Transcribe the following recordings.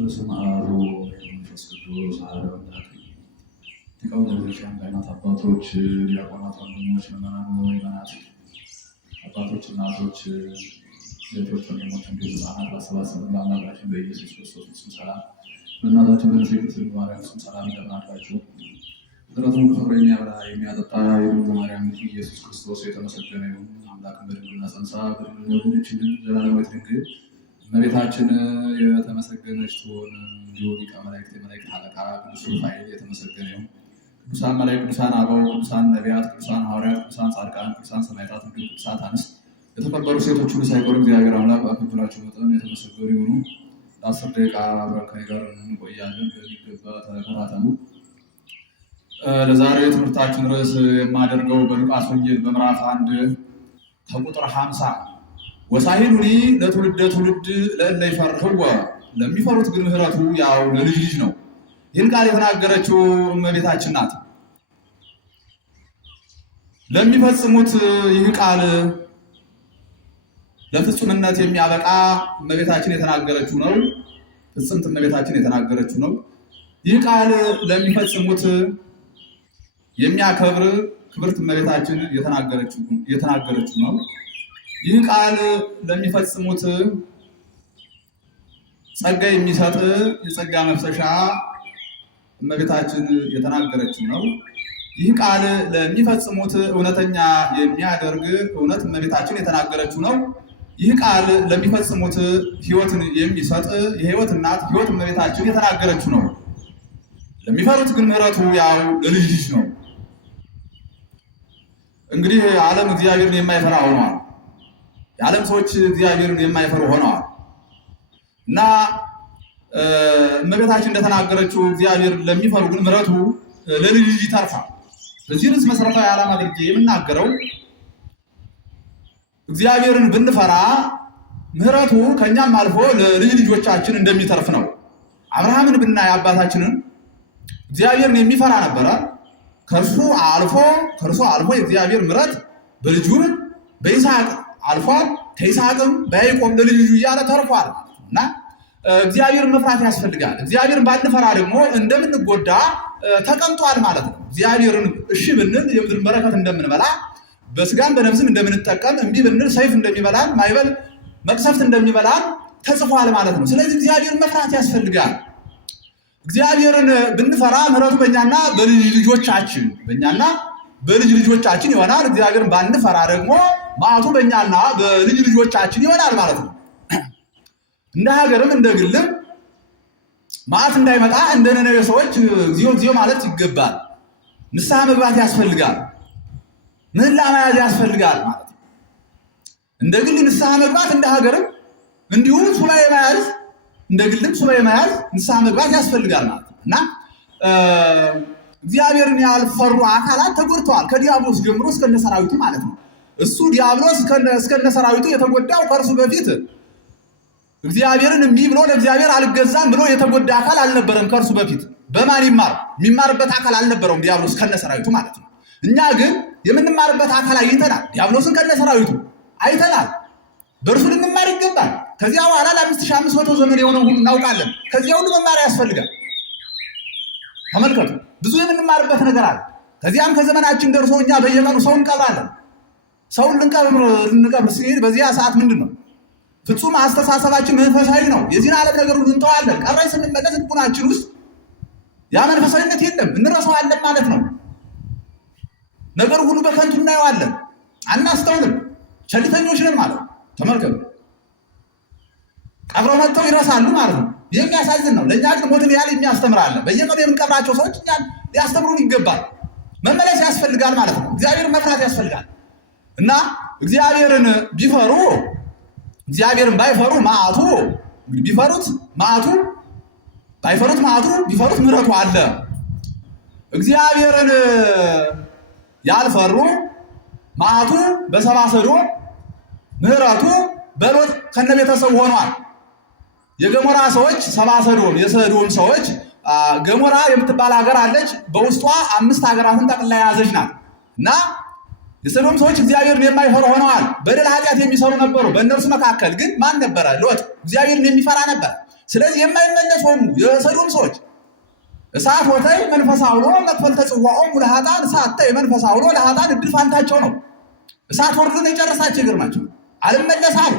በስመ አብ ወወልድ ወመንፈስ ቅዱስ አሐዱ አምላክ። ሊቃውንተ ቤተክርስቲያን፣ ካህናት፣ አባቶች፣ ዲያቆናት፣ ወንድሞች፣ ምዕመናን፣ ምዕመናት፣ አባቶች፣ እናቶች፣ ሴቶች፣ ወንድሞች እንዲሁም ሕፃናት ባሰባሰበን በአምላካችን በኢየሱስ ክርስቶስ ፍጹም ሰላም በእናታችን በንጽሕት ቅድስት ማርያም ፍጹም ሰላም እንደምን አላችሁ? ፍጥረቱን ከፍቅር የሚያበላ የሚያጠጣ የድንግል ማርያም ልጅ ኢየሱስ ክርስቶስ የተመሰገነ ይሁን። አምላክን በድንግልና ጸንሳ በድንግልና የወለደችልን ዘላለማዊት ድንግል እመቤታችን የተመሰገነች ትሁን። እንዲሁ ሊቀ መላእክት የመላእክት አለቃ ቅዱስ ሩፋኤል የተመሰገነ ይሁን። ቅዱሳን መላእክት፣ ቅዱሳን አበው፣ ቅዱሳን ነቢያት፣ ቅዱሳን ሐዋርያት፣ ቅዱሳን ጻድቃን፣ ቅዱሳን ሰማዕታት እንዲሁም ቅዱሳት አንስት የተከበሩ ሴቶች ሁሉ ሳይቀሩ እግዚአብሔር አምላክ ባከበራቸው መጠን የተመሰገኑ ይሁኑ። ለ10 ደቂቃ አብረን ከእኔ ጋር እንቆያለን። በሚገባ ተከታተሉ። ለዛሬ የትምህርታችን ርዕስ የማደርገው በሉቃስ ወንጌል በምዕራፍ 1 ከቁጥር 50 ወሳሂሉኒ ለትውልደ ትውልድ ለእለ ይፈርህዎ ለሚፈሩት ግን ምሕረቱ ያው ለልጅ ልጅ ነው። ይህን ቃል የተናገረችው እመቤታችን ናት። ለሚፈጽሙት ይህ ቃል ለፍጹምነት የሚያበቃ እመቤታችን የተናገረችው ነው። ፍጽምት እመቤታችን የተናገረችው ነው። ይህ ቃል ለሚፈጽሙት የሚያከብር ክብርት እመቤታችን የተናገረችው ነው። ይህ ቃል ለሚፈጽሙት ጸጋ የሚሰጥ የጸጋ መፍሰሻ እመቤታችን የተናገረችው ነው። ይህ ቃል ለሚፈጽሙት እውነተኛ የሚያደርግ እውነት እመቤታችን የተናገረችው ነው። ይህ ቃል ለሚፈጽሙት ሕይወትን የሚሰጥ የሕይወት እናት ሕይወት እመቤታችን የተናገረችው ነው። ለሚፈሩት ግን ምሕረቱ ያው ለልጅ ልጅ ነው። እንግዲህ ዓለም እግዚአብሔርን የማይፈራ ሆኗል። የዓለም ሰዎች እግዚአብሔርን የማይፈሩ ሆነዋል እና እመቤታችን እንደተናገረችው እግዚአብሔር ለሚፈሩ ግን ምሕረቱ ለልጅ ልጅ ይተርፋል። በዚህ ርዕስ መሰረታዊ ዓላማ አድርጌ የምናገረው እግዚአብሔርን ብንፈራ ምሕረቱ ከኛም አልፎ ለልጅ ልጆቻችን እንደሚተርፍ ነው። አብርሃምን ብናይ አባታችንን እግዚአብሔርን የሚፈራ ነበረ። ከእርሱ አልፎ የእግዚአብሔር ምሕረት በልጁ በይስሐቅ አልፏል። ከይስሐቅም በያዕቆብ ለልጅ ልጁ እያለ ተርፏል እና እግዚአብሔርን መፍራት ያስፈልጋል። እግዚአብሔርን ባንፈራ ደግሞ እንደምንጎዳ ተቀምጧል ማለት ነው። እግዚአብሔርን እሺ ብንል የምድርን በረከት እንደምንበላ በስጋም በነፍስም እንደምንጠቀም፣ እምቢ ብንል ሰይፍ እንደሚበላን ማይበል መቅሰፍት እንደሚበላን ተጽፏል ማለት ነው። ስለዚህ እግዚአብሔርን መፍራት ያስፈልጋል። እግዚአብሔርን ብንፈራ ምሕረቱ በእኛና በልጅ ልጆቻችን ይሆናል። እግዚአብሔርን ባንፈራ ደግሞ መዓቱ በእኛና በልጅ ልጆቻችን ይሆናል ማለት ነው። እንደ ሀገርም እንደ ግልም መዓት እንዳይመጣ እንደ ነነዌ ሰዎች እግዚኦ ማለት ይገባል። ንስሐ መግባት ያስፈልጋል። ምህላ መያዝ ያስፈልጋል ማለት ነው። እንደ ግል ንስሐ መግባት፣ እንደ ሀገርም እንዲሁ ሱባኤ መያዝ፣ እንደ ግልም ሱባኤ መያዝ ንስሐ መግባት ያስፈልጋል ማለት ነው እና እግዚአብሔርን ያልፈሩ አካላት ተጎድተዋል። ከዲያብሎስ ጀምሮ እስከነ ሰራዊቱ ማለት ነው። እሱ ዲያብሎስ እስከነ ሰራዊቱ የተጎዳው ከእርሱ በፊት እግዚአብሔርን እምቢ ብሎ ለእግዚአብሔር አልገዛም ብሎ የተጎዳ አካል አልነበረም። ከእርሱ በፊት በማን የሚማርበት አካል አልነበረውም ዲያብሎስ ከነ ሰራዊቱ ማለት ነው። እኛ ግን የምንማርበት አካል አይተናል። ዲያብሎስን ከነ ሰራዊቱ አይተናል። በእርሱ ልንማር ይገባል። ከዚያ በኋላ ለ5500 ዘመን የሆነው ሁሉ እናውቃለን። ከዚያ ሁሉ መማሪያ ያስፈልጋል። ተመልከቱ፣ ብዙ የምንማርበት ነገር አለ። ከዚያም ከዘመናችን ደርሶ እኛ በየቀኑ ሰው እንቀብራለን። ሰውን ልንቀብር ሲሄድ በዚያ ሰዓት ምንድን ነው? ፍጹም አስተሳሰባችን መንፈሳዊ ነው። የዚህን ዓለም ነገር ሁሉ እንተዋለን። ቀብረን ስንመለስ ልቡናችን ውስጥ ያ መንፈሳዊነት የለም፣ እንረሳዋለን ማለት ነው። ነገር ሁሉ በከንቱ እናየዋለን፣ አናስተውልም፣ ቸልተኞች ነን ማለት ነው። ተመልከቱ፣ ቀብረው መጥተው ይረሳሉ ማለት ነው። የሚያሳዝን ነው። ለእኛ ግን ሞትን ያህል የሚያስተምራለ። በየቀኑ የምንቀብራቸው ሰዎች እኛን ሊያስተምሩን ይገባል። መመለስ ያስፈልጋል ማለት ነው። እግዚአብሔርን መፍራት ያስፈልጋል እና እግዚአብሔርን ቢፈሩ እግዚአብሔርን ባይፈሩ መዓቱ ቢፈሩት መዓቱ ባይፈሩት መዓቱ ቢፈሩት ምሕረቱ አለ። እግዚአብሔርን ያልፈሩ መዓቱ በሰብአ ሰዶም ምሕረቱ በሎጥ ከነቤተሰቡ ሆኗል። የገሞራ ሰዎች ሰብአ ሰዶም የሰዶም ሰዎች ገሞራ የምትባል ሀገር አለች። በውስጧ 5 ሀገራትን ጠቅልላ የያዘች ናት እና የሰዶም ሰዎች እግዚአብሔርን የማይፈሩ ሆነዋል። በደል ኃጢአት የሚሰሩ ነበሩ። በእነርሱ መካከል ግን ማን ነበረ? ሎጥ እግዚአብሔርን የሚፈራ ነበር። ስለዚህ የማይመለስ ሆኑ የሰዶም ሰዎች። እሳት ወተይ መንፈስ አውሎ መክፈል ተጽዋኦም ለኃጥአን እሳት ተይ መንፈስ አውሎ ለኃጥአን እድል ፋንታቸው ነው። እሳት ወርዶ ነው የጨረሳቸው ይገርማቸው አልመለሳል።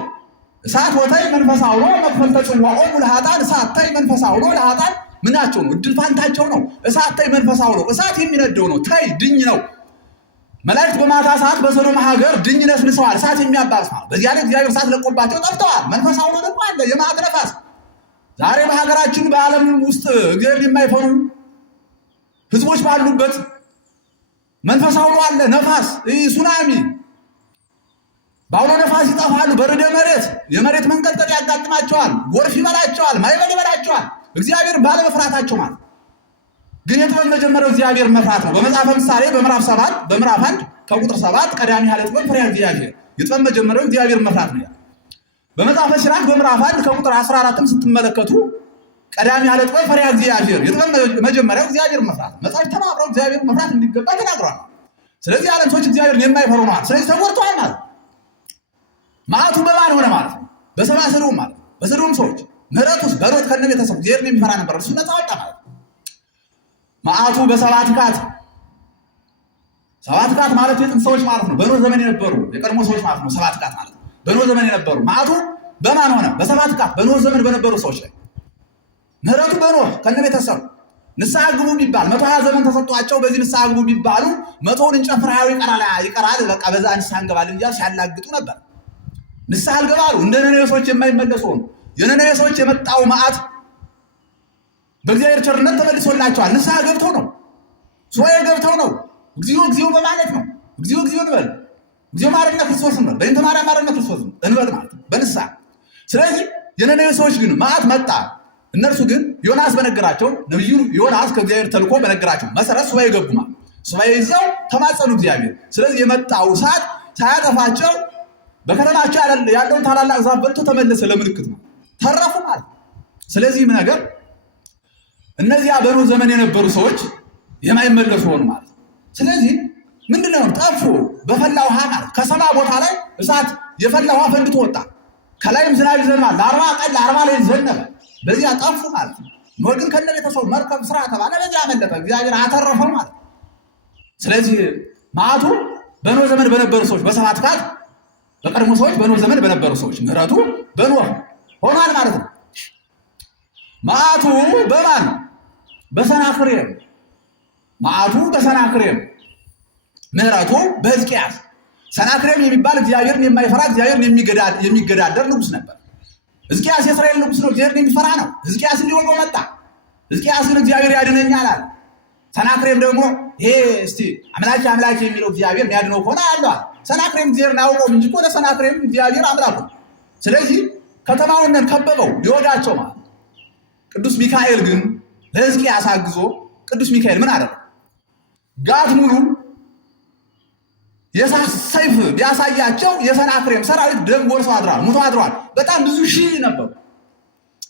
እሳት ወተይ መንፈስ አውሎ መክፈል ተጽዋኦም ለኃጥአን እሳት ተይ መንፈስ አውሎ ለኃጥአን ምናቸው ነው እድል ፋንታቸው ነው። እሳት ተይ መንፈስ አውሎ እሳት የሚነደው ነው። ተይ ድኝ ነው። መላእክት በማታ ሰዓት በሰዶም ሀገር ድኝ ነስንሰዋል። እሳት የሚያባስ ነው። በዚያ ላይ እግዚአብሔር እሳት ለቆባቸው ጠፍተዋል። መንፈስ አውሎ ደግሞ አለ የመዓት ነፋስ። ዛሬ በሀገራችን በዓለም ውስጥ እግዚአብሔር የማይፈሩ ህዝቦች ባሉበት መንፈስ አውሎ አለ። ነፋስ ሱናሚ በአውሎ ነፋስ ይጠፋሉ። በርደ መሬት የመሬት መንቀጥቀጥ ያጋጥማቸዋል። ጎርፍ ይበላቸዋል። ማይበል ይበላቸዋል። እግዚአብሔር ባለመፍራታቸው ማለት ግን የጥበብ መጀመሪያው እግዚአብሔር መፍራት ነው። በመጽሐፈ ምሳሌ በምዕራፍ 7 በምዕራፍ 1 ከቁጥር 7 ቀዳሚ ኃይለ ጥበብ ፈሪሃ እግዚአብሔር የጥበብ መጀመሪያው እግዚአብሔር መፍራት ነው። በመጽሐፈ ሲራክ በምዕራፍ 1 ከቁጥር 14ም ስትመለከቱ ቀዳሚ ኃይለ ጥበብ ፈሪሃ እግዚአብሔር የጥበብ መጀመሪያው እግዚአብሔር መፍራት መጽሐፍ ተናግረው እግዚአብሔር መፍራት እንዲገባ ተናግሯል። ስለዚህ ዓለም ሰዎች እግዚአብሔርን የማይፈሩ ማለት ስለዚህ ተወርቷል ማለት መዓቱ በማን ሆነ ማለት ነው? በሰብአ ሰዶም ማለት በሰዶም ሰዎች ምሕረቱስ በሎጥ ከነቤተሰቡ እግዚአብሔርን የሚፈራ ነበር። እሱ ነፃ ወጣ ማለት መዓቱ በሰባት ካት ሰባት ካት ማለት የጥንት ሰዎች ማለት ነው። በኖህ ዘመን የነበሩ የቀድሞ ሰዎች ማለት ነው። ሰባት ካት ማለት በኖህ ዘመን የነበሩ መዓቱ በማን ሆነ? በሰባት ካት በኖህ ዘመን በነበሩ ሰዎች ላይ ምሕረቱ በኖህ ከነቤተሰቡ ንስሐ ግቡ ቢባል 120 ዘመን ተሰጥቷቸው በዚህ ንስሐ ግቡ ቢባሉ 100ውን እንጨት ፍርሃዊ ይቀራል በቃ በዛ ንስሐ እንገባለን እያሉ ሲያላግጡ ነበር። ንስሐ አልገባሉ። እንደ ነነዌ ሰዎች የማይመለሱ ሆኑ። የነነዌ ሰዎች የመጣው መዓት በእግዚአብሔር ቸርነት ተመልሶላቸዋል። ንስሐ ገብተው ነው። ሱባዔ ገብተው ነው። እግዚኦ እግዚኦ በማለት ነው። እግዚኦ እግዚኦ እንበል። እግዚኦ ማረነ ክርስቶስ እንበል። በእንተ ማርያም ማረነ ክርስቶስ እንበል ማለት በንስሐ። ስለዚህ የነነዌ ሰዎች ግን መዓት መጣ። እነርሱ ግን ዮናስ በነገራቸው ነብዩ ዮናስ ከእግዚአብሔር ተልኮ በነገራቸው መሰረት ሱባዔ ገቡ ማለት ሱባዔ ይዘው ተማጸኑ እግዚአብሔር። ስለዚህ የመጣው እሳት ሳያጠፋቸው በከተማቸው ያለውን ታላላቅ ዛፍ በልቶ ተመለሰ። ለምልክት ነው። ተረፉ ማለት። ስለዚህም ነገር እነዚያ በኖህ ዘመን የነበሩ ሰዎች የማይመለሱ ሆኑ ማለት። ስለዚህ ምንድነው ጠፉ። በፈላ ውሃ ማለት ከሰማ ቦታ ላይ እሳት የፈላ ውሃ ፈንድቶ ወጣ። ከላይም ዝናብ ይዘንባል። ለ40 ቀን ለ40 ሌሊት ዘነበ። በዚያ ጠፉ ማለት ነው። ኖህ ግን ከነቤተሰቡ መርከብ ስራ ተባለ። በዚያ አመለጠ። እግዚአብሔር አተረፈው ማለት። ስለዚህ መዓቱ በኖህ ዘመን በነበሩ ሰዎች በሰባት ካት በቀድሞ ሰዎች በኖህ ዘመን በነበሩ ሰዎች ምሕረቱ በኖህ ሆኗል ማለት ነው። መዓቱ በማን በሰናክሬም መዓቱ በሰናክሬም ምሕረቱ በሕዝቅያስ። ሰናክሬም የሚባል እግዚአብሔርን የማይፈራ እግዚአብሔርን የሚገዳደር ንጉስ ነበር። ሕዝቅያስ የእስራኤል ንጉስ ነው። እግዚአብሔርን የሚፈራ ነው። ሕዝቅያስን ሊወጋው መጣ። ሕዝቅያስን እግዚአብሔር ያድነኛል አለ። ሰናክሬም ደግሞ ይሄ እስቲ አምላኬ አምላኬ የሚለው እግዚአብሔር የሚያድነው ከሆነ አለዋል። ሰናክሬም እግዚአብሔርን አያውቀውም እንጂ እኮ ለሰናክሬም እግዚአብሔር አምላኩ። ስለዚህ ከተማውን ከበበው ሊወጋቸው ማለት። ቅዱስ ሚካኤል ግን ለሕዝቅያስ አግዞ ቅዱስ ሚካኤል ምን አደረገ? ጋት ሙሉ የእሳት ሰይፍ ቢያሳያቸው የሰናክሬም ሰራዊት ደም ጎርሰው አድረዋል፣ ሙተው አድረዋል። በጣም ብዙ ሺህ ነበሩ።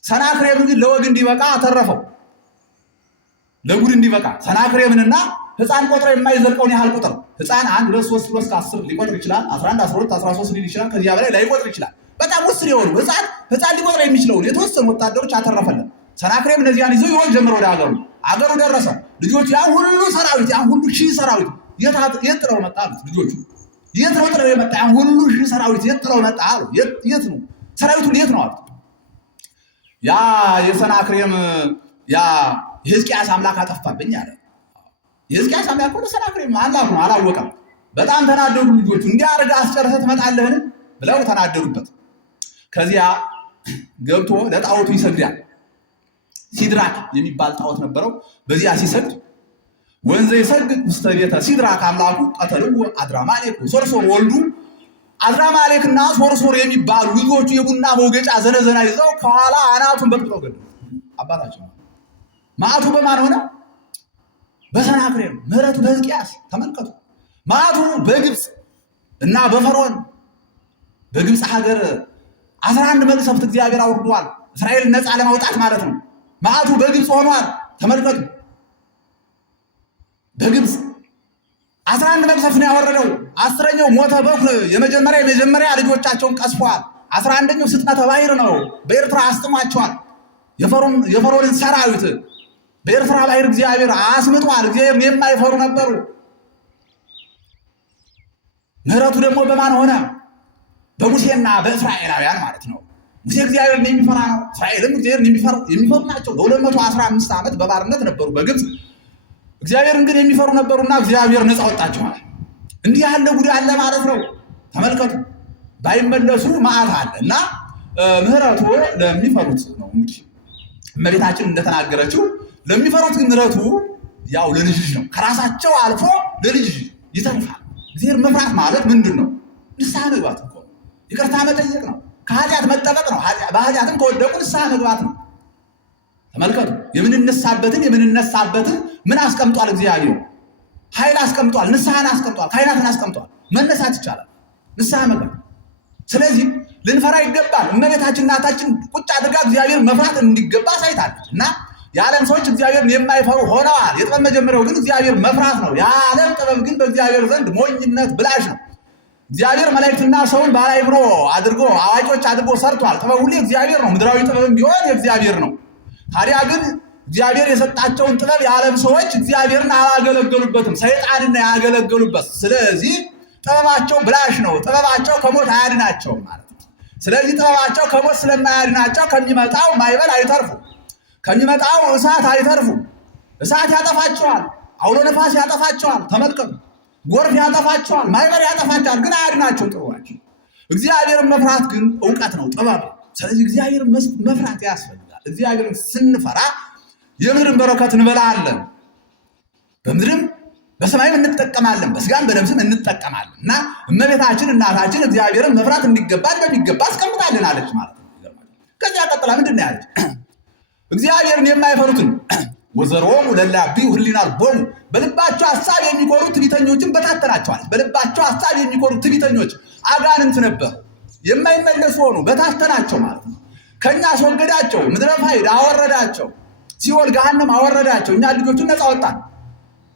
ሰናክሬም ግን ለወግ እንዲበቃ አተረፈው። ለጉድ እንዲበቃ ሰናክሬምንና ሕፃን ቆጥሮ የማይዘልቀውን ያህል ቁጥር ሕፃን 1 2 3 ብሎ እስከ 10 ሊቆጥር ይችላል። 11 12 13 ሊል ይችላል። ከዚያ በላይ ላይቆጥር ይችላል። በጣም ውስን የሆኑ ሕፃን ሊቆጥር የሚችለውን የተወሰኑ ወታደሮች አተረፈለን። ሰናክሬም እነዚያን ይዞ ይሆን ጀምሮ ወደ አገሩ ደረሰ። ልጆቹ ያን ሁሉ ሰራዊት ያን ሁሉ ሺህ ሰራዊት የት ጥለው መጣ አሉት። ልጆቹ የት ነው ጥለው የመጣ? ያን ሁሉ ሺህ ሰራዊት የት ጥለው መጣ አሉ። የት ነው ሰራዊቱ? የት ነው አሉት። ያ የሰናክሬም ያ የሕዝቅያስ አምላክ አጠፋብኝ አለ። የሕዝቅያስ አምላክ ወደ ሰናክሬም አምላክ ነው አላወቀም። በጣም ተናደዱ ልጆቹ። እንዲህ አድርገህ አስጨርሰህ ትመጣለህን ብለው ተናደዱበት። ከዚያ ገብቶ ለጣዖቱ ይሰግዳል። ሲድራክ የሚባል ጣዖት ነበረው። በዚያ ሲሰግድ ወንዘ ይሰግድ ውስተ ቤተ ሲድራክ አምላኩ ቀተልዎ አድራማሌክ ሶርሶር ወልዱ አድራማሌክና ሶርሶር የሚባሉ ልጆቹ የቡና መውገጫ ዘነዘና ይዘው ከኋላ አናቱን በጥብጠው ገደሉት። አባታቸው መዓቱ በማን ሆነ? በሰናክሬም። ምሕረቱ በሕዝቅያስ። ተመልከቱ። መዓቱ በግብፅ እና በፈርዖን በግብፅ ሀገር 11 መቅሰፍት እግዚአብሔር አውርዷል። እስራኤልን ነፃ ለማውጣት ማለት ነው። መዓቱ በግብፅ ሆኗል። ተመልከቱ። በግብፅ 11 መቅሰፍት ነው ያወረደው። 10ኛው ሞተ በኩር የመጀመሪያ ልጆቻቸውን ቀስፏል። 11ኛው ስጥመተ ባሕር ነው። በኤርትራ አስጥሟቸዋል። የፈርዖንን ሰራዊት በኤርትራ ባህር እግዚአብሔር አስምጧል። እግዚአብሔርን የማይፈሩ ነበሩ። ምህረቱ ደግሞ በማን ሆነ? በሙሴና በእስራኤላውያን ማለት ነው። ሙሴ እግዚአብሔርን የሚፈራ ነው። እስራኤልም እግዚአብሔርን የሚፈሩ ናቸው። ለ215 ዓመት በባርነት ነበሩ በግብፅ። እግዚአብሔርን ግን የሚፈሩ ነበሩና እግዚአብሔር ነፃ ወጣቸዋል። እንዲህ ያለ ጉዳይ አለ ማለት ነው። ተመልከቱ። ባይመለሱ መዓት አለ እና ምህረቱ ለሚፈሩት ነው። እንግዲህ እመቤታችን እንደተናገረችው ለሚፈሩት ግን ምህረቱ ያው ለልጅ ልጅ ነው። ከራሳቸው አልፎ ለልጅ ልጅ ይተርፋል። እግዚአብሔር መፍራት ማለት ምንድን ነው? ንስሐ መግባት እኮ ይቅርታ መጠየቅ ነው። ከኃጢአት መጠበቅ ነው። በኃጢአትም ከወደቁ ንስሐ መግባት ነው። ተመልከቱ። የምንነሳበትን ምን አስቀምጧል? እግዚአብሔር ኃይል አስቀምጧል። ንስሐን አስቀምጧል። ካህናትን አስቀምጧል። መነሳት ይቻላል። ንስሐ መግባት። ስለዚህ ልንፈራ ይገባል። እመቤታችን እናታችን ቁጭ አድርጋ እግዚአብሔር መፍራት እንዲገባ ሳይታለች እና የዓለም ሰዎች እግዚአብሔርን የማይፈሩ ሆነዋል። የጥበብ መጀመሪያው ግን እግዚአብሔር መፍራት ነው። የዓለም ጥበብ ግን በእግዚአብሔር ዘንድ ሞኝነት ብላሽ ነው። እግዚአብሔር መላእክትና ሰውን ባለአእምሮ አድርጎ አዋቂዎች አድርጎ ሰርቷል። ጥበብ ሁሉ እግዚአብሔር ነው። ምድራዊ ጥበብም ቢሆን የእግዚአብሔር ነው። ታዲያ ግን እግዚአብሔር የሰጣቸውን ጥበብ የዓለም ሰዎች እግዚአብሔርን አላገለገሉበትም፣ ሰይጣንን ያገለገሉበት። ስለዚህ ጥበባቸው ብላሽ ነው። ጥበባቸው ከሞት አያድናቸውም ማለት ነው። ስለዚህ ጥበባቸው ከሞት ስለማያድናቸው ከሚመጣው ማዕበል አይተርፉም፣ ከሚመጣው እሳት አይተርፉም። እሳት ያጠፋቸዋል፣ አውሎ ነፋስ ያጠፋቸዋል። ተመልከቱ። ጎርፍ ያጠፋቸዋል፣ ማዕበል ያጠፋቸዋል፣ ግን አያድናቸውም ጥበባቸው። እግዚአብሔርን መፍራት ግን እውቀት ነው፣ ጥበብ። ስለዚህ እግዚአብሔርን መፍራት ያስፈልጋል። እግዚአብሔርን ስንፈራ የምድርን በረከት እንበላለን፣ በምድርም በሰማይም እንጠቀማለን፣ በስጋም በነፍስም እንጠቀማለን። እና እመቤታችን እናታችን እግዚአብሔርን መፍራት እንዲገባል በሚገባ አስቀምጣልን አለች ማለት ነው። ከዚያ ቀጥላ ምንድን ነው ያለች? እግዚአብሔርን የማይፈሩትን ወዘሮሙ ለላቢው ህሊናል ቦሙ በልባቸው ሐሳብ የሚኮሩ ትዕቢተኞችን በታተናቸዋል። በልባቸው ሐሳብ የሚኮሩ ትዕቢተኞች አጋንንት ነበሩ፣ የማይመለሱ ሆኑ፣ በታተናቸው ማለት ነው። ከኛ አስወገዳቸው፣ ምድረ ፋይድ አወረዳቸው፣ ሲኦል ገሃነም አወረዳቸው። እኛ ልጆቹን ነፃ ወጣን።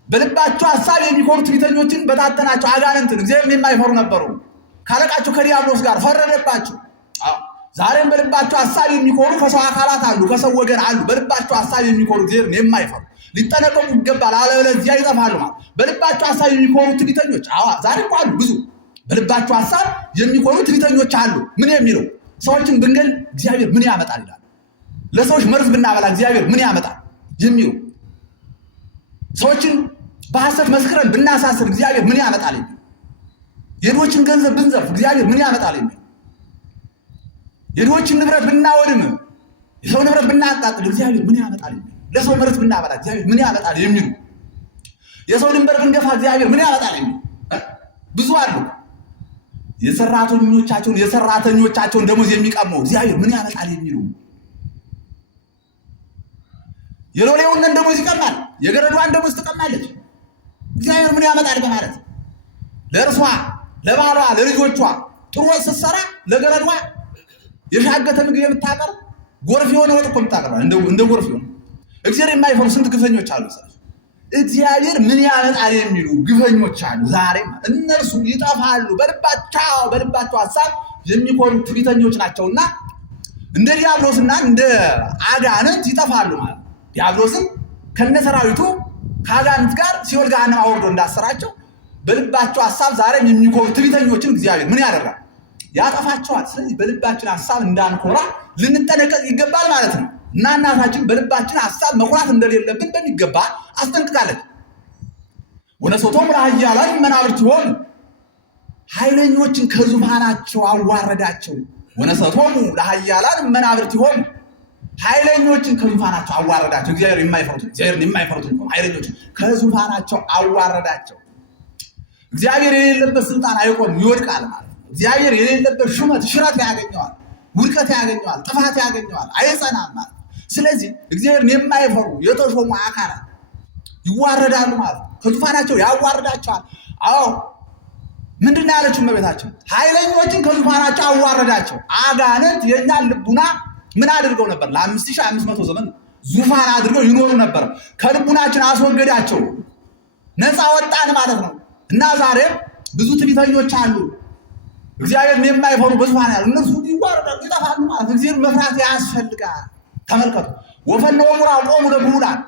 በልባቸው ሐሳብ የሚኮሩ ትዕቢተኞችን በታተናቸው። አጋንንትን እግዚአብሔርን የማይፈሩ ነበሩ። ካለቃቸው ከዲያብሎስ ጋር ፈረደባቸው። ዛሬም በልባቸው ሐሳብ የሚኮሩ ከሰው አካላት አሉ፣ ከሰው ወገን አሉ። በልባቸው ሐሳብ የሚኮሩ እግዚአብሔርን የማይፈሩ ሊጠነቀቁ ይገባል፣ አለበለዚያ ይጠፋሉ ማለት። በልባቸው ሐሳብ የሚኮሩ ትዕቢተኞች ዛሬ እኮ አሉ ብዙ። በልባቸው ሐሳብ የሚኮሩ ትዕቢተኞች አሉ። ምን የሚለው ሰዎችን ብንገል እግዚአብሔር ምን ያመጣል ይላል። ለሰዎች መርዝ ብናበላ እግዚአብሔር ምን ያመጣል የሚሉ ሰዎችን በሐሰት መስክረን ብናሳስር እግዚአብሔር ምን ያመጣል የሚሉ የድሆችን ገንዘብ ብንዘርፍ እግዚአብሔር ምን ያመጣል የሚሉ የድሆችን ንብረት ብናወድም የሰው ንብረት ብናቃጥል እግዚአብሔር ምን ያመጣል የሚሉ ለሰው መርዝ ብናበላ እግዚአብሔር ምን ያመጣል የሚሉ የሰው ድንበር ብንገፋ እግዚአብሔር ምን ያመጣል የሚሉ ብዙ አሉ። የሰራተኞቻቸውን ደሞዝ የሚቀመው እግዚአብሔር ምን ያመጣል የሚሉ የሎሌውን ደሞዝ ይቀማል፣ የገረዷን ደሞዝ ትቀማለች። እግዚአብሔር ምን ያመጣል በማለት ለእርሷ ለባሏ ለልጆቿ ጥሩ ወጥ ስትሰራ ለገረዷ የሻገተ ምግብ የምታቀርብ ጎርፍ የሆነ ወጥ እኮ የምታቀርብ እንደ ጎርፍ የሆነ እግዚአብሔር የማይፈሩ ስንት ግፈኞች አሉ። እግዚአብሔር ምን ያመጣል የሚሉ ግፈኞች አሉ። ዛሬ እነርሱ ይጠፋሉ። በልባቸው ሐሳብ የሚኮሩ ትዕቢተኞች ናቸውና እንደ ዲያብሎስና እንደ አጋንንት ይጠፋሉ ማለት። ዲያብሎስን ከነሰራዊቱ ከአጋንንት ጋር ሲኦል ገሃነም አውርዶ እንዳሰራቸው በልባቸው ሐሳብ ዛሬም የሚኮሩ ትዕቢተኞችን እግዚአብሔር ምን ያደርጋል? ያጠፋቸዋል። ስለዚህ በልባችን ሐሳብ እንዳንኮራ ልንጠነቀቅ ይገባል ማለት ነው። እና እናታችን በልባችን ሐሳብ መኩራት እንደሌለብን በሚገባ አስጠንቅቃለች። ወነሶቶም ለኃያላን መናብርቲሆሙ ኃይለኞችን ከዙፋናቸው አዋረዳቸው። ወነሶቶም ለኃያላን መናብርቲሆሙ ኃይለኞችን ከዙፋናቸው አዋረዳቸው። እግዚአብሔርን የማይፈሩትን ኃይለኞችን ከዙፋናቸው አዋረዳቸው። እግዚአብሔር የሌለበት ስልጣን አይቆምም፣ ይወድቃል ማለት ነው። እግዚአብሔር የሌለበት ሹመት ሽረት ያገኘዋል፣ ውድቀት ያገኘዋል፣ ጥፋት ያገኘዋል፣ አይጸናም ማለት ነው። ስለዚህ እግዚአብሔርን የማይፈሩ የተሾሙ አካላት ይዋረዳሉ ማለት ነው። ከዙፋናቸው ያዋረዳቸዋል። አዎ ምንድን ነው ያለችው እመቤታችን? ኃይለኞችን ከዙፋናቸው አዋረዳቸው። አጋንንት የእኛን ልቡና ምን አድርገው ነበር? ለ5500 ዘመን ዙፋን አድርገው ይኖሩ ነበር። ከልቡናችን አስወገዳቸው፣ ነፃ ወጣን ማለት ነው። እና ዛሬም ብዙ ትዕቢተኞች አሉ፣ እግዚአብሔርን የማይፈሩ በዙፋን ያሉ። እነርሱ ይዋረዳሉ፣ ይጠፋሉ ማለት ነው። እግዚአብሔር መፍራት ያስፈልጋል። ተመልከቱ። ወፈነወሙ ራቆሙ ለብዑላን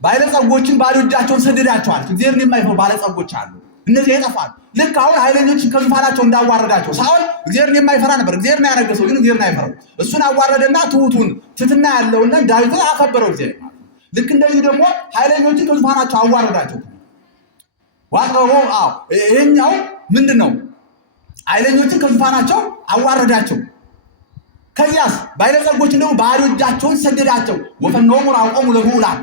ባለጸጎችን ባዶ እጃቸውን ሰደዳቸዋል። እግዚአብሔርን የማይፈሩ ባለጸጎች አሉ። እነዚህ ይጠፋሉ። ልክ አሁን ኃይለኞችን ከዙፋናቸው እንዳዋረዳቸው ሳኦል እግዚአብሔርን የማይፈራ ነበር። እግዚአብሔርን ያነገሰው ግን እግዚአብሔርን አይፈራው። እሱን አዋረደና ትሕትና ያለውና ዳዊትን አከበረው እግዚአብሔር። ልክ እንደዚህ ደግሞ ኃይለኞችን ከዙፋናቸው አዋረዳቸው። ይሄኛው ምንድን ነው? ኃይለኞችን ከዙፋናቸው አዋረዳቸው። ከዚያስ ባለጸጎችን ደግሞ ባዶ እጃቸውን ሰደዳቸው። ወፈነወሙ ራቆሙ ለብዑላን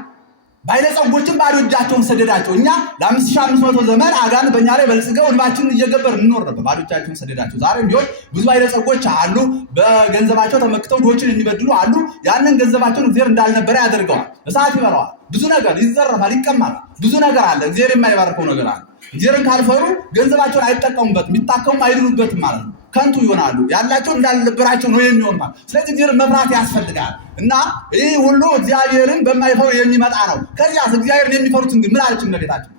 ባለጸጎችን ባዶ እጃቸውን ሰደዳቸው። እኛ ለ5500 ዘመን አጋንንት በእኛ ላይ በልጽገው እንባችንን እየገበርን እንኖር ነበር። ባዶ እጃቸውን ሰደዳቸው። ዛሬም ቢሆን ብዙ ባለጸጎች አሉ። በገንዘባቸው ተመክተው ድሆችን የሚበድሉ አሉ። ያንን ገንዘባቸውን እግዚአብሔር እንዳልነበረ ያደርገዋል። እሳት ይበላዋል። ብዙ ነገር ይዘረፋል፣ ይቀማል። ብዙ ነገር አለ። እግዚአብሔር የማይባርከው ነገር አለ። እግዚአብሔርን ካልፈሩ ገንዘባቸውን አይጠቀሙበትም፣ ቢታከሙም አይድኑበትም ማለት ነው። ከንቱ ይሆናሉ። ያላቸው እንዳልነበራቸው ነው የሚሆን ማለት። ስለዚህ እግዚአብሔርን መፍራት ያስፈልጋል። እና ይህ ሁሉ እግዚአብሔርን በማይፈሩ የሚመጣ ነው። ከዚያስ እግዚአብሔርን የሚፈሩትን ግን ምን አለች እመቤታችን?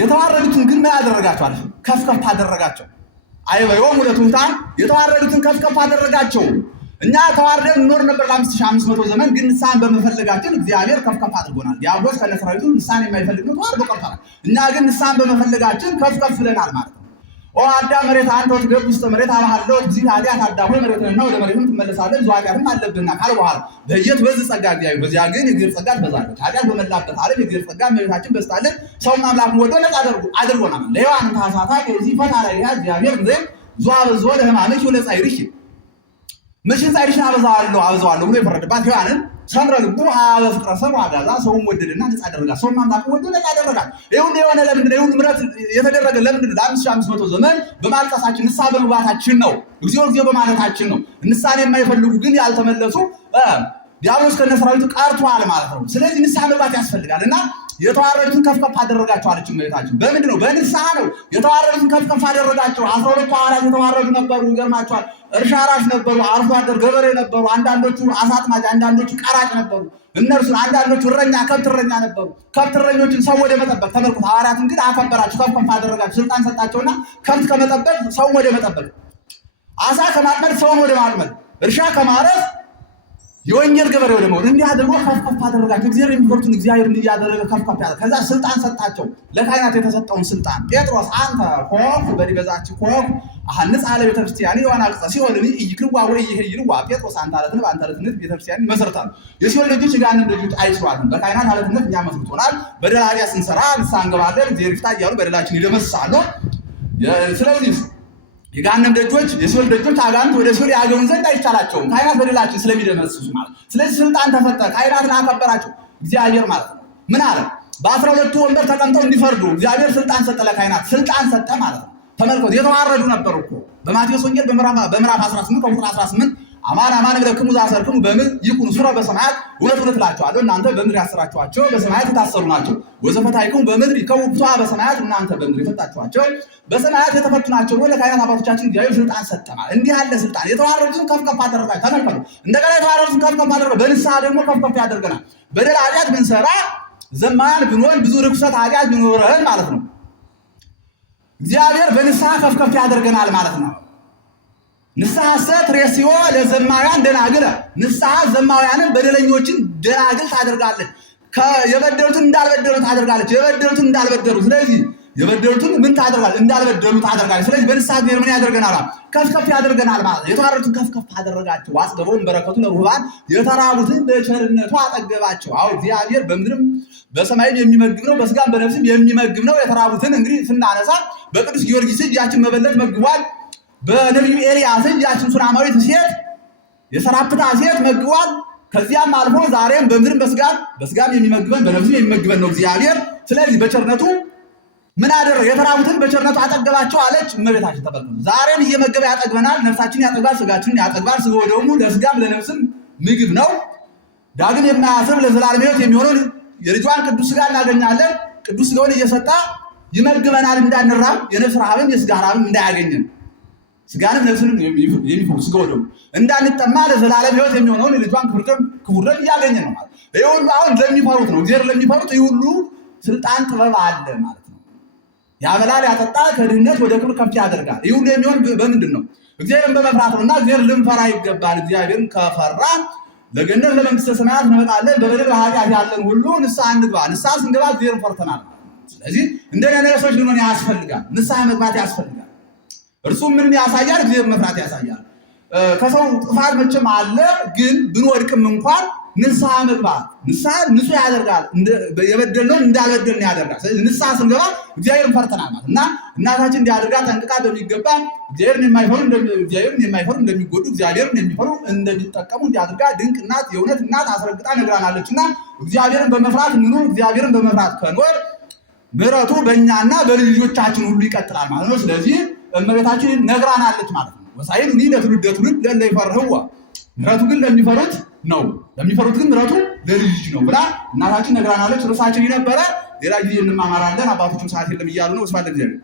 የተዋረዱትን ግን ምን አደረጋቸው አለች? ከፍ ከፍ አደረጋቸው። አይበዮሙ ለትሑታን የተዋረዱትን ከፍ ከፍ አደረጋቸው። እኛ ተዋርደን እንኖር ነበር ለ5500 ዘመን፣ ግን ንስሐን በመፈለጋችን እግዚአብሔር ከፍ ከፍ አድርጎናል። ዲያብሎስ ከነሰራዊቱ ንስሐን የማይፈልግ ነው፣ ተዋርዶ ቀርቷል። እኛ ግን ንስሐን በመፈለጋችን ከፍ ከፍ ብለናል ማለት ነው። ኦ አዳም መሬት አንተ ወትገብ ውስጥ መሬት አባሃለው እግዚእ ኃጢአት አዳም ሆይ መሬትንና ወደ መሬትም ትመለሳለህ፣ ብዙ ኃጢአትም አለብህና ካለ በኋላ በየት በዚህ ጸጋ እግዚአብሔር በዚያ ግን የእግዚአብሔር ጸጋ ትበዛለች። ኃጢአት በመላበት ዓለም የእግዚአብሔር ጸጋ እመቤታችን በዝታለች። ሰውም አምላክን ወዶ ነፃ አድርጎናል። ለሔዋን ታሳታ ከዚህ ፈታ ላይ እግዚአብሔር ጊዜ ዙአበዞ ለሕማምኪ ወለጻዕርኪ መቼም ጻዕርሽን አበዛዋለሁ ብሎ የፈረደባት ሔዋንን ሰምረ ልቡ በፍቅረ ሰብእ አጋዛ ሰውም ወደደና ነፃ አደረጋት። ሰውም አምላክን ወዶ ነፃ አደረጋት። ይሁን የሆነ ለምንድን ነው? ይሁን ምሕረት የተደረገ ለምንድን ነው? ለ5500 ዘመን በማልቀሳችን ንስሐ በመግባታችን ነው። እግዚኦ በማለታችን ነው። ንስሐን የማይፈልጉ ግን ያልተመለሱ ዲያብሎስ ከነሰራዊቱ ቀርቷል ማለት ነው። ስለዚህ ንስሐ መግባት ያስፈልጋል እና የተዋረዱትን ከፍ ከፍ አደረጋቸው አለች እመቤታችን። በምንድን ነው? በንስሐ ነው። የተዋረዱትን ከፍ ከፍ አደረጋቸው። 12 ሐዋርያት የተዋረዱ ነበሩ። ይገርማቸዋል። እርሻ አራሽ ነበሩ፣ አርሶ አደር ገበሬ ነበሩ። አንዳንዶቹ አሳ አጥማጅ፣ አንዳንዶቹ ቀራጭ ነበሩ። እነርሱን አንዳንዶቹ እረኛ ከብት እረኛ ነበሩ። ከብት እረኞችን ሰው ወደ መጠበቅ ተመልኩት። ሐዋርያትን ግን አከበራቸው፣ ከፍ ከፍ አደረጋቸው። ስልጣን ሰጣቸውና ከብት ከመጠበቅ ሰው ወደ መጠበቅ፣ አሳ ከማጥመድ ሰውን ወደ ማጥመድ፣ እርሻ ከማረስ የወንጌል ገበሬ ወደ መሆን እንዲህ አድርጎ ከፍ ከፍ አደረጋቸው። እግዚአብሔር የሚፈሩትን እግዚአብሔርን እያደረገ ከፍ ከፍ ያደረገ። ከዛ ስልጣን ሰጣቸው፣ ለካህናት የተሰጠውን ስልጣን። ጴጥሮስ አንተ ኮፍ በዲበዛች ኮፍ አሐንጽ አለ ቤተክርስቲያን ዮሐን አቅጸ ሲኦል ይክዋ ወይ ይሄይልዋ ጴጥሮስ አንተ አለትነ አንተ አለትነት ቤተክርስቲያን መሰረታል። የሲኦል ልጆች የገሃነም ልጆች አይስሯትም። በካህናት አለትነት እኛ መስርቶናል። በደል ኃጢአት ስንሰራ ንስሐ እንገባለን። እግዚአብሔር ይፍታ እያሉ በደላችን ይደመስሳሉ። ስለዚህ የገሃነም ደጆች የሲኦል ደጆች አጋንንት ወደ ሲኦል ያገቡን ዘንድ አይቻላቸውም፣ ካህናት በደላችን ስለሚደመስሱ ማለት። ስለዚህ ስልጣን ተሰጠ፣ ካህናትን አከበራቸው እግዚአብሔር ማለት ነው። ምን አለ? በ12ቱ ወንበር ተቀምጠው እንዲፈርዱ እግዚአብሔር ስልጣን ሰጠ፣ ለካህናት ስልጣን ሰጠ ማለት ነው። ተመልከቱ፣ የተዋረዱ ነበሩ እኮ በማቴዎስ ወንጌል በምዕራፍ 18 ከቁጥር 18 አማን አማን እብለክሙ ዘአሰርክሙ በምድር ይኩኑ ሱረ በሰማያት። እውነት እውነት እላችኋለሁ እናንተ በምድር ያሰራችኋቸው በሰማያት የታሰሩ ናቸው። ወዘፈታሕክሙ በምድር ይከውኑ ፍትሐ በሰማያት፣ እናንተ በምድር የፈታችኋቸው በሰማያት የተፈቱ ናቸው ብሎ ለካህናት አባቶቻችን እግዚአብሔር ስልጣን ሰጠናል። እንዲህ ያለ ስልጣን የተዋረዱትን ከፍ ከፍ አደረጋቸው። ተመልከቱ፣ እንደገና የተዋረዱትን ከፍ ከፍ አደረገ። በንስሐ ደግሞ ከፍ ከፍ ያደርገናል። በደል ኃጢአት ብንሰራ ዘማን ብንሆን ብዙ ርኩሰት ኃጢአት ቢኖረን ማለት ነው እግዚአብሔር በንስሐ ከፍ ከፍ ያደርገናል ማለት ነው። ንስሐ ትሬስዮ ለዘማውያን ደናግል፣ ንስሐ ዘማውያንን በደለኞችን ደናግል ታደርጋለች። የበደሉትን እንዳልበደሉ ታደርጋለች፣ የበደሉትን እንዳልበደሉ። ስለዚህ የበደሉትን ምን ታደርጋለች? እንዳልበደሉ ታደርጋለች። ስለዚህ በንስሐ እግዚአብሔር ምን ያደርገናል? ከፍ ከፍ ያደርገናል ማለት ነው። የተዋረዱትን ከፍ ከፍ አደረጋቸው። አጽገቦም በረከቱ ለርሁባን፣ የተራቡትን በቸርነቱ አጠገባቸው። አዎ እግዚአብሔር በምድርም በሰማይም የሚመግብ ነው፣ በስጋም በነፍስም የሚመግብ ነው። የተራቡትን እንግዲህ ስናነሳ በቅዱስ ጊዮርጊስ እጅ ያችን መበለት መግቧል። በነቢዩ ኤልያስ እጅ ያችን ሱናማዊት ሴት የሰራፕታ ሴት መግቧል። ከዚያም አልፎ ዛሬም በምድርም በስጋም የሚመግበን በነፍስም የሚመግበን ነው እግዚአብሔር። ስለዚህ በቸርነቱ ምን አደረገ? የተራቡትን በቸርነቱ አጠገባቸው አለች እመቤታችን። ተመልከቱ፣ ዛሬም እየመገበ ያጠግበናል። ነፍሳችንን ያጠግባል፣ ስጋችንን ያጠግባል። ስጋ ወደሙ ለስጋም ለነፍስም ምግብ ነው። ዳግም የማያስብ ለዘላለም ሕይወት የሚሆነውን የልጇን ቅዱስ ስጋ እናገኛለን። ቅዱስ ስጋውን እየሰጣ ይመግበናል እንዳንራብ፣ የነፍስ ረሃብም የስጋ ረሃብም እንዳያገኘን፣ ስጋንም ነፍስንም የሚፈውስ ስጋ ወደሙ እንዳንጠማ ለዘላለም ሕይወት የሚሆነውን የልጇን ክቡር ደም እያገኘን ነው ማለት። ይህ ሁሉ አሁን ለሚፈሩት ነው፣ እግዚአብሔር ለሚፈሩት ይህ ሁሉ ስልጣን ጥበብ አለ ማለት ነው። ያበላል፣ ያጠጣል፣ ከድህነት ወደ ክብር ከፍ ያደርጋል። ይህ ሁሉ የሚሆን በምንድን ነው? እግዚአብሔርን በመፍራት ነው። እና እግዚአብሔር ልንፈራ ይገባል። እግዚአብሔርን ከፈራ ለገነት ለመንግስተ ሰማያት እንመጣለን። በበደል በኃጢአት ያለን ሁሉ ንስሐ እንግባ። ንስሐ ስንገባ እግዚአብሔርን ፈርተናል። ስለዚህ እንደገና ሰዎች ልንሆን ያስፈልጋል። ንስሐ መግባት ያስፈልጋል። እርሱ ምን ያሳያል? እግዚአብሔርን መፍራት ያሳያል። ከሰው ጥፋት መቼም አለ፣ ግን ብንወድቅም እንኳን ንስሐ መግባት ንስሐ ንጹህ ያደርጋል። የበደልነውን እንዳልበደልን ያደርጋል። ስለዚህ ንስሐ ስንገባ እግዚአብሔርን ፈርተናል ማለት እና እናታችን እንዲያደርጋ ጠንቅቃ በሚገባ እግዚአብሔርን የማይፈሩ እንደሚጎዱ እግዚአብሔርን የሚፈሩ እንደሚጠቀሙ እንዲያደርጋ ድንቅ እናት የእውነት እናት አስረግጣ ነግራናለች። እና እግዚአብሔርን በመፍራት እንኑር። እግዚአብሔርን በመፍራት ከኖር ምሕረቱ በእኛና በልጆቻችን ሁሉ ይቀጥላል ማለት ነው። ስለዚህ እመቤታችን ነግራናለች ማለት ነው። ወሳይል ለትውልደ ትውልድ ለእለ ይፈርህዋ፣ ምሕረቱ ግን ለሚፈሩት ነው፣ ለሚፈሩት ግን ምሕረቱ ለልጅ ነው ብላ እናታችን ነግራናለች። ርዕሳችን ነበረ። ሌላ ጊዜ እንማማራለን። አባቶችም ሰዓት የለም እያሉ ነው። ስብሐት ለእግዚአብሔር።